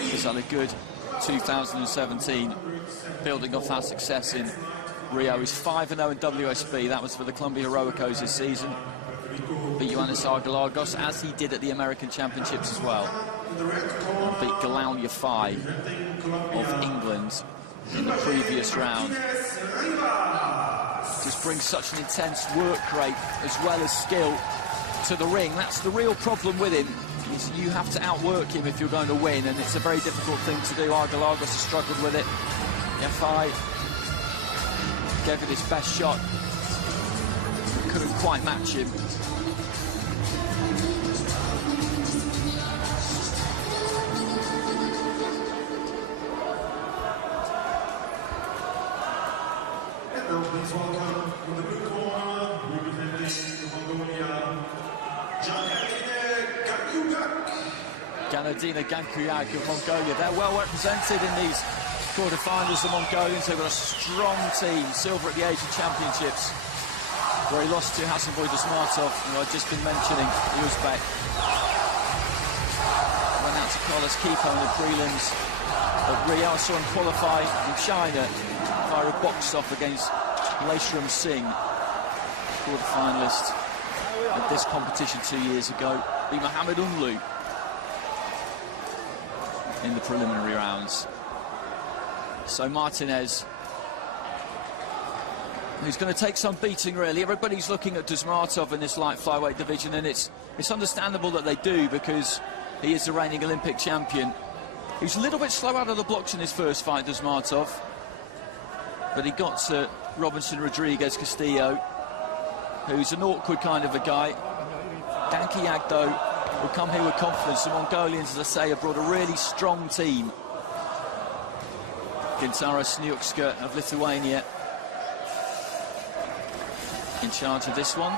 He's had a good 2017, building off that success in Rio. He's 5-0 in WSB. That was for the Colombia Heroicos this season. Beat Ioannis Argelagos, as he did at the American Championships as well. And beat Galal Yafai of England in the previous round. Just brings such an intense work rate as well as skill to the ring. That's the real problem with him, is you have to outwork him if you're going to win, and it's a very difficult thing to do. Argelagos has struggled with it. Yafai gave it his best shot, couldn't quite match him. Please welcome from the blue corner, representing Mongolia, Gan-Erdene Gankhuyag of Mongolia. They're well represented in these quarterfinals. The Mongolians have got a strong team. Silver at the Asian Championships, where he lost to Hasanboy Dusmatov, who I've just been mentioning, Uzbek. Went out to Carlos Kipo in the prelims at Rio. I saw him qualify in China via a box-off against Laishram Singh, quarter-finalist at this competition 2 years ago. Beat Mohamed Unlu in the preliminary rounds. So Martinez, who's going to take some beating, really. Everybody's looking at Dusmatov in this light flyweight division, and it's understandable that they do, because he is the reigning Olympic champion. He's a little bit slow out of the blocks in his first fight, Dusmatov, but he got to Robinson Rodriguez Castillo, who's an awkward kind of a guy. Gankhuyag, though, will come here with confidence. The Mongolians, as I say, have brought a really strong team. Gintaras Sniukska of Lithuania in charge of this one.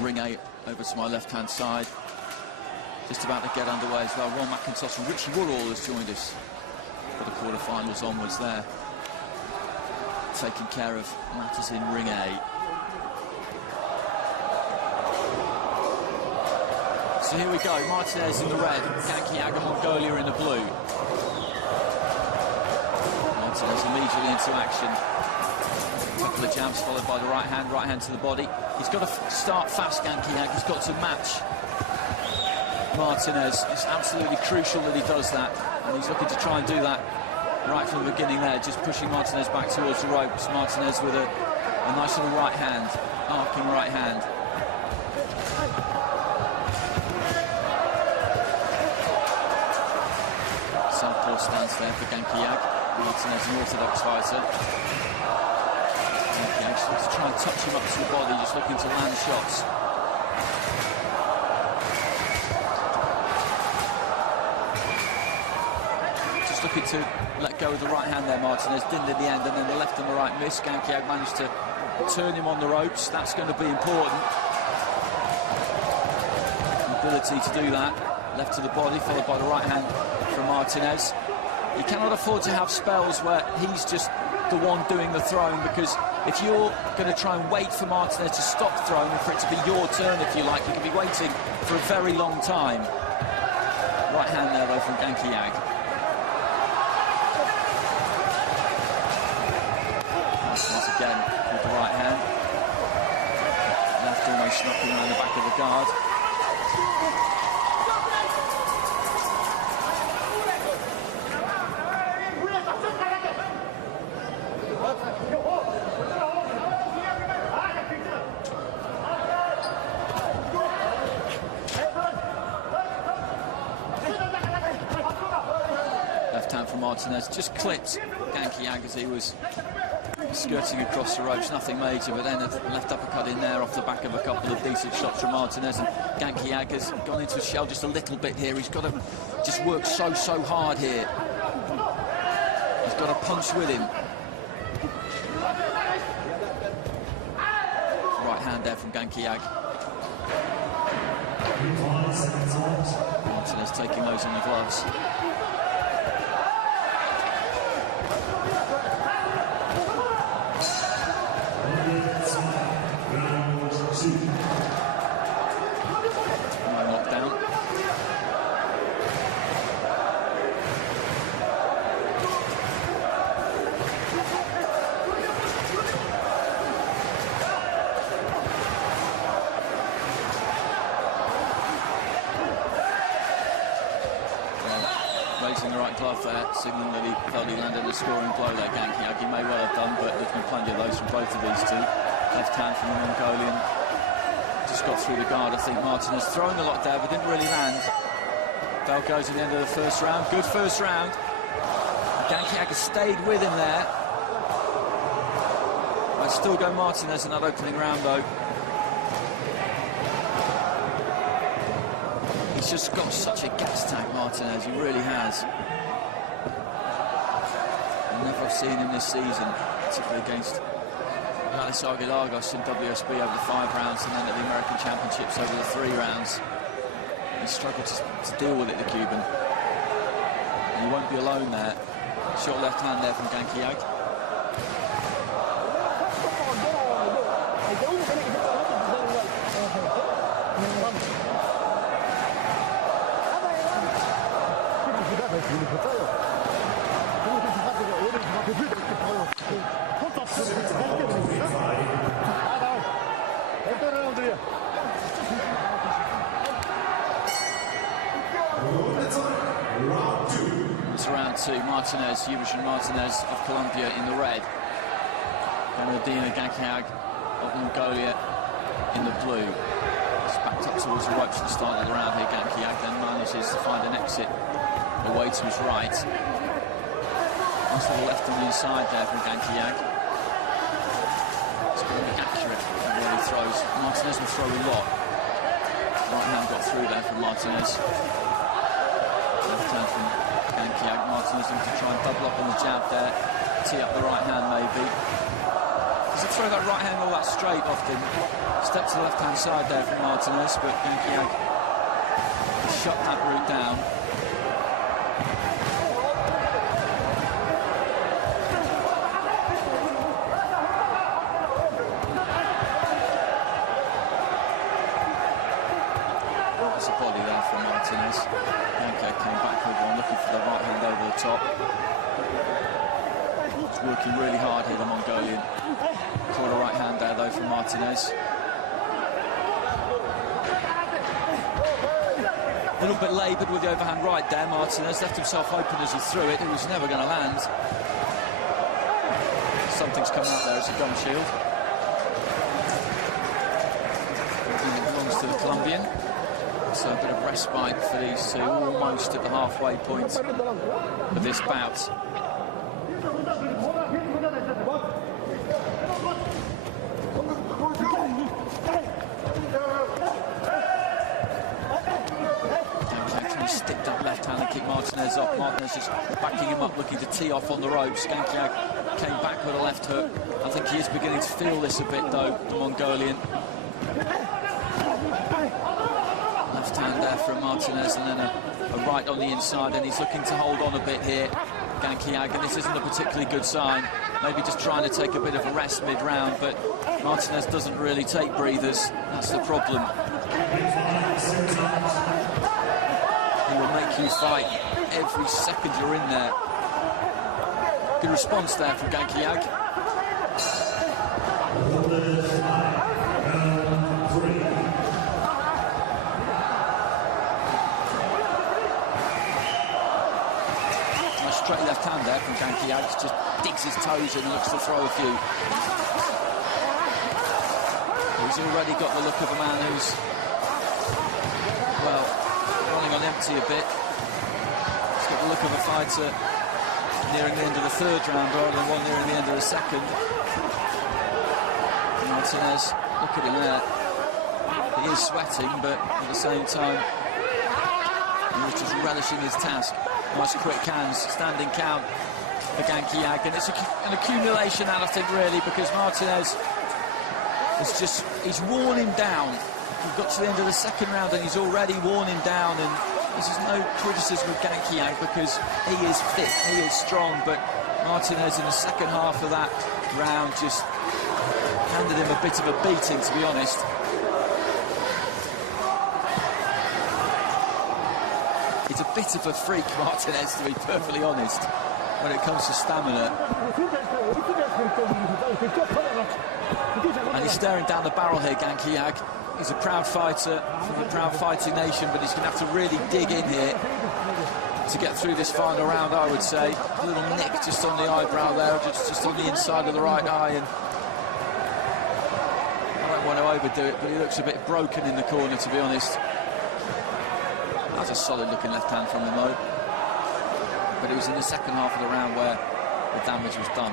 Ring 8 over to my left-hand side. Just about to get underway as well. Ron McIntosh and Richie Woodall has joined us for the quarterfinals onwards there, taking care of matters in ring 8. So here we go, Martinez in the red, Gankhuyag and Mongolia in the blue. Martinez immediately into action. A couple of jabs followed by the right hand to the body. He's got to start fast, Gankhuyag. He's got to match Martinez. It's absolutely crucial that he does that, and he's looking to try and do that right from the beginning there, just pushing Martinez back towards the ropes. Martinez with a nice little right hand, arcing right hand. Southpaw stance there for Gankhuyag. Martinez, an orthodox fighter. Gankhuyag just looks to try and touch him up to the body, just looking to land shots. Looking to let go of the right hand there, Martinez didn't in the end, and then the left and the right miss. Gankhuyag managed to turn him on the ropes. That's going to be important. The ability to do that. Left to the body, followed by the right hand from Martinez. You cannot afford to have spells where he's just the one doing the throwing, because if you're going to try and wait for Martinez to stop throwing and for it to be your turn, if you like, you can be waiting for a very long time. Right hand there, though, from Gankhuyag. Again with the right hand. Left almost knocking around the back of the guard. Left hand from Martinez just clipped Gankhuyag as he was skirting across the ropes, nothing major, but then a left uppercut in there off the back of a couple of decent shots from Martinez, and Gankhuyag has gone into his shell just a little bit here. He's got to just work so hard here. He's got to punch with him. Right hand there from Gankhuyag. Martinez taking those on the gloves. raising the right glove there, signalling that he felt he landed a scoring blow there, GANKHUYAG. He may well have done, but there's been plenty of those from both of these two. Left hand from the Mongolian. Just got through the guard, I think. Martinez throwing a lot there, but didn't really land. Bell goes at the end of the first round. Good first round. GANKHUYAG has stayed with him there. I'd still go Martinez in that opening round, though. He's just got such a gas tank, Martinez. He really has. Never have seen him this season, particularly against Alex Argilagos in WSB over the 5 rounds and then at the American Championships over the 3 rounds. He struggled to deal with it, the Cuban. And he won't be alone there. Short left hand there from GANKHUYAG. It's round 2. Martinez, Yurberjen Martinez of Colombia in the red. Gan-Erdene GANKHUYAG of Mongolia in the blue. He's backed up towards the ropes at the start of the round here, GANKHUYAG, then manages to find an exit away to his right. Nice little left on the inside there from GANKHUYAG. He's got to be accurate when he throws. Martinez will throw a lot. Right hand got through there from Martinez. Left hand from GANKHUYAG. Martinez looking to try and double up on the jab there. Tee up the right hand maybe. Doesn't throw that right hand all that straight often. Step to the left hand side there from Martinez, but GANKHUYAG shut that route down. That's a body there from Martinez. GANKHUYAG came back with one, looking for the right hand over the top. He's working really hard here, the Mongolian. Caught a right hand there though from Martinez. A little bit laboured with the overhand right there. Martinez left himself open as he threw it. It was never going to land. Something's coming out there as a gum shield. It belongs to the Colombian. So a bit of respite for these two, almost at the halfway point of this bout. Stick that left hand and keep Martinez off. Martinez just backing him up, looking to tee off on the ropes. GANKHUYAG came back with a left hook. I think he is beginning to feel this a bit, though, the Mongolian. Left hand there from Martinez, and then a right on the inside, and he's looking to hold on a bit here, GANKHUYAG, and this isn't a particularly good sign. Maybe just trying to take a bit of a rest mid-round, but Martinez doesn't really take breathers. That's the problem. He will make you fight every second you're in there. Good response there from GANKHUYAG. Nice straight left hand there from GANKHUYAG. Just digs his toes in and looks to throw a few. He's already got the look of a man who's, well, running on empty a bit. He's got the look of a fighter nearing the end of the 3rd round rather than one nearing the end of the 2nd. Martinez, look at him there. He is sweating, but at the same time, he's just relishing his task. Nice quick hands, standing count for GANKHUYAG, and it's an accumulation, I think, really, because Martinez is just, he's worn him down. We've got to the end of the 2nd round and he's already worn him down, and this is no criticism of GANKHUYAG because he is fit, he is strong, but Martinez in the 2nd half of that round just handed him a bit of a beating, to be honest. He's a bit of a freak, Martinez, to be perfectly honest, when it comes to stamina. And he's staring down the barrel here, GANKHUYAG. He's a proud fighter from a proud fighting nation, but he's going to have to really dig in here to get through this final round, I would say. A little nick just on the eyebrow there, just on the inside of the right eye, and I don't want to overdo it, but he looks a bit broken in the corner, to be honest. That's a solid-looking left hand from him, though. But it was in the second half of the round where the damage was done.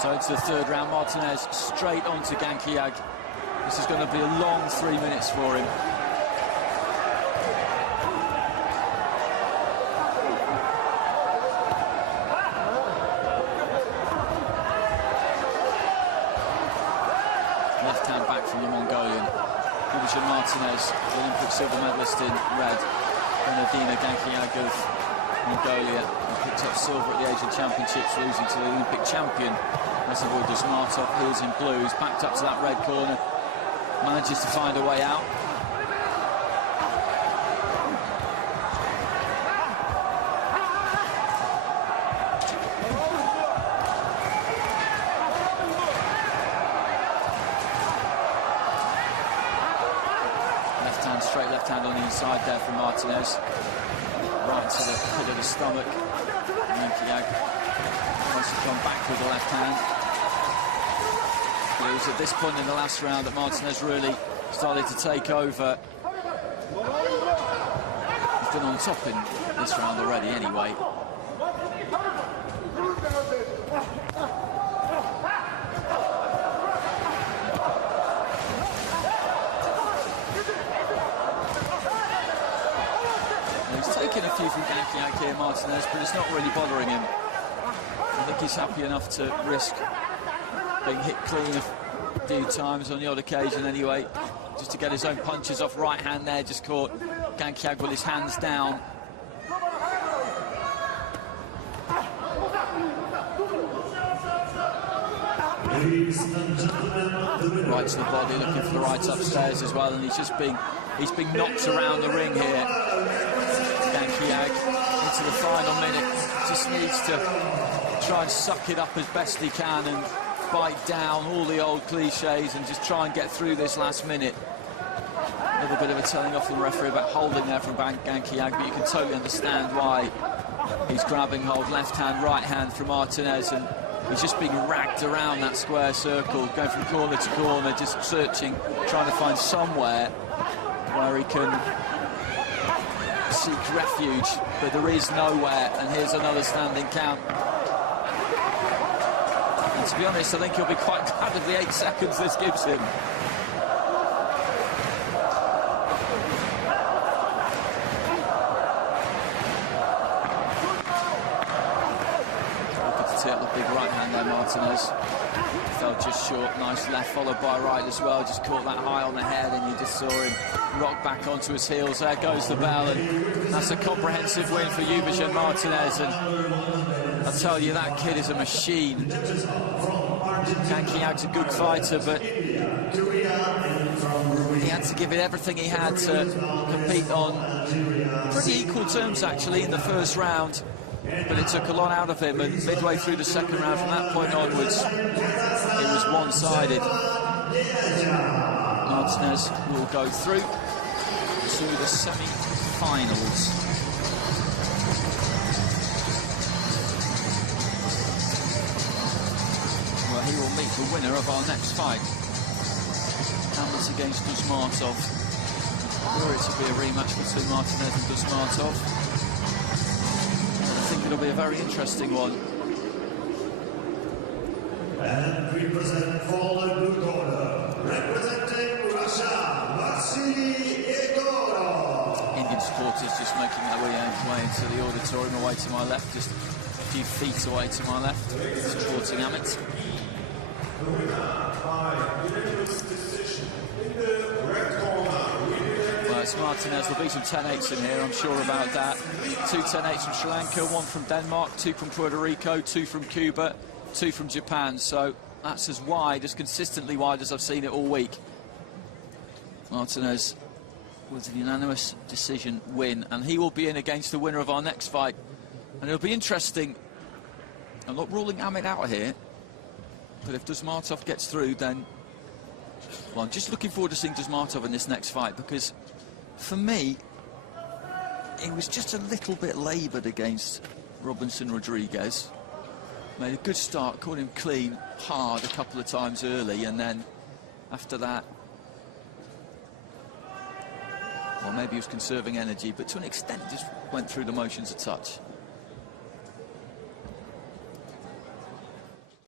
So it's the third round. Martinez straight on to GANKHUYAG. This is going to be a long 3 minutes for him. Left hand back from the Mongolian. Yurberjen Martinez, the Olympic silver medalist in red. GANKHUYAG GANKHUYAG of Mongolia, who picked up silver at the Asian Championships, losing to the Olympic champion Dusmatov, who's in blue. He's backed up to that red corner, manages to find a way out. Left hand, straight left hand on the inside there from Martinez. Right to the pit of the stomach. GANKHUYAG wants to come back with the left hand. It was at this point in the last round that Martinez really started to take over. He's been on top in this round already anyway. He's taken a few from GANKHUYAG here, Martinez, but it's not really bothering him. I think he's happy enough to risk being hit clean a few times on the odd occasion anyway, just to get his own punches off. Right hand there, just caught GANKHUYAG with his hands down. Right to the body, looking for the right upstairs as well, and he's been knocked around the ring here. GANKHUYAG into the final minute, just needs to try and suck it up as best he can and bite down all the old cliches and just try and get through this last minute. A little bit of a telling off from the referee about holding there from GANKHUYAG, but you can totally understand why he's grabbing hold. Left hand, right hand from Martinez, and he's just being ragged around that square circle, going from corner to corner, just searching, trying to find somewhere where he can seek refuge, but there is nowhere, and here's another standing count. And to be honest, I think he'll be quite glad of the 8 seconds this gives him. Looking to tee up the big right hand there, Martinez. Fell just short, nice left followed by right as well, just caught that high on the head, and you just saw him rock back onto his heels. There goes the bell, and that's a comprehensive win for Yurberjen Martinez, and I tell you, that kid is a machine. GANKHUYAG's a good fighter, but he had to give it everything he had to compete on pretty equal terms, actually, in the first round. But it took a lot out of him, and midway through the second round, from that point onwards, it was one-sided. Martinez will go through to the semi-finals. Well, he will meet the winner of our next fight. Hamburg against Dusmatov. Were it to be a rematch between Martinez and Dusmatov, I think it'll be a very interesting one. And we present for the blue corner, representing Russia, Indian supporters just making their way into the auditorium, away to my left, just a few feet away to my left, supporting Amit. Well, it's Martinez. There'll be some 10-8s in here, I'm sure about that. 2 10-8s from Sri Lanka, 1 from Denmark, 2 from Puerto Rico, 2 from Cuba, 2 from Japan. So that's as wide, as consistently wide as I've seen it all week. Martinez with a unanimous decision win, and he will be in against the winner of our next fight. And it'll be interesting. I'm not ruling Amit out here, but if Dusmatov gets through, then, well, I'm just looking forward to seeing Dusmatov in this next fight, because for me, he was just a little bit laboured against Robinson Rodriguez. Made a good start, caught him clean, hard a couple of times early, and then after that, well, maybe he was conserving energy, but to an extent just went through the motions a touch.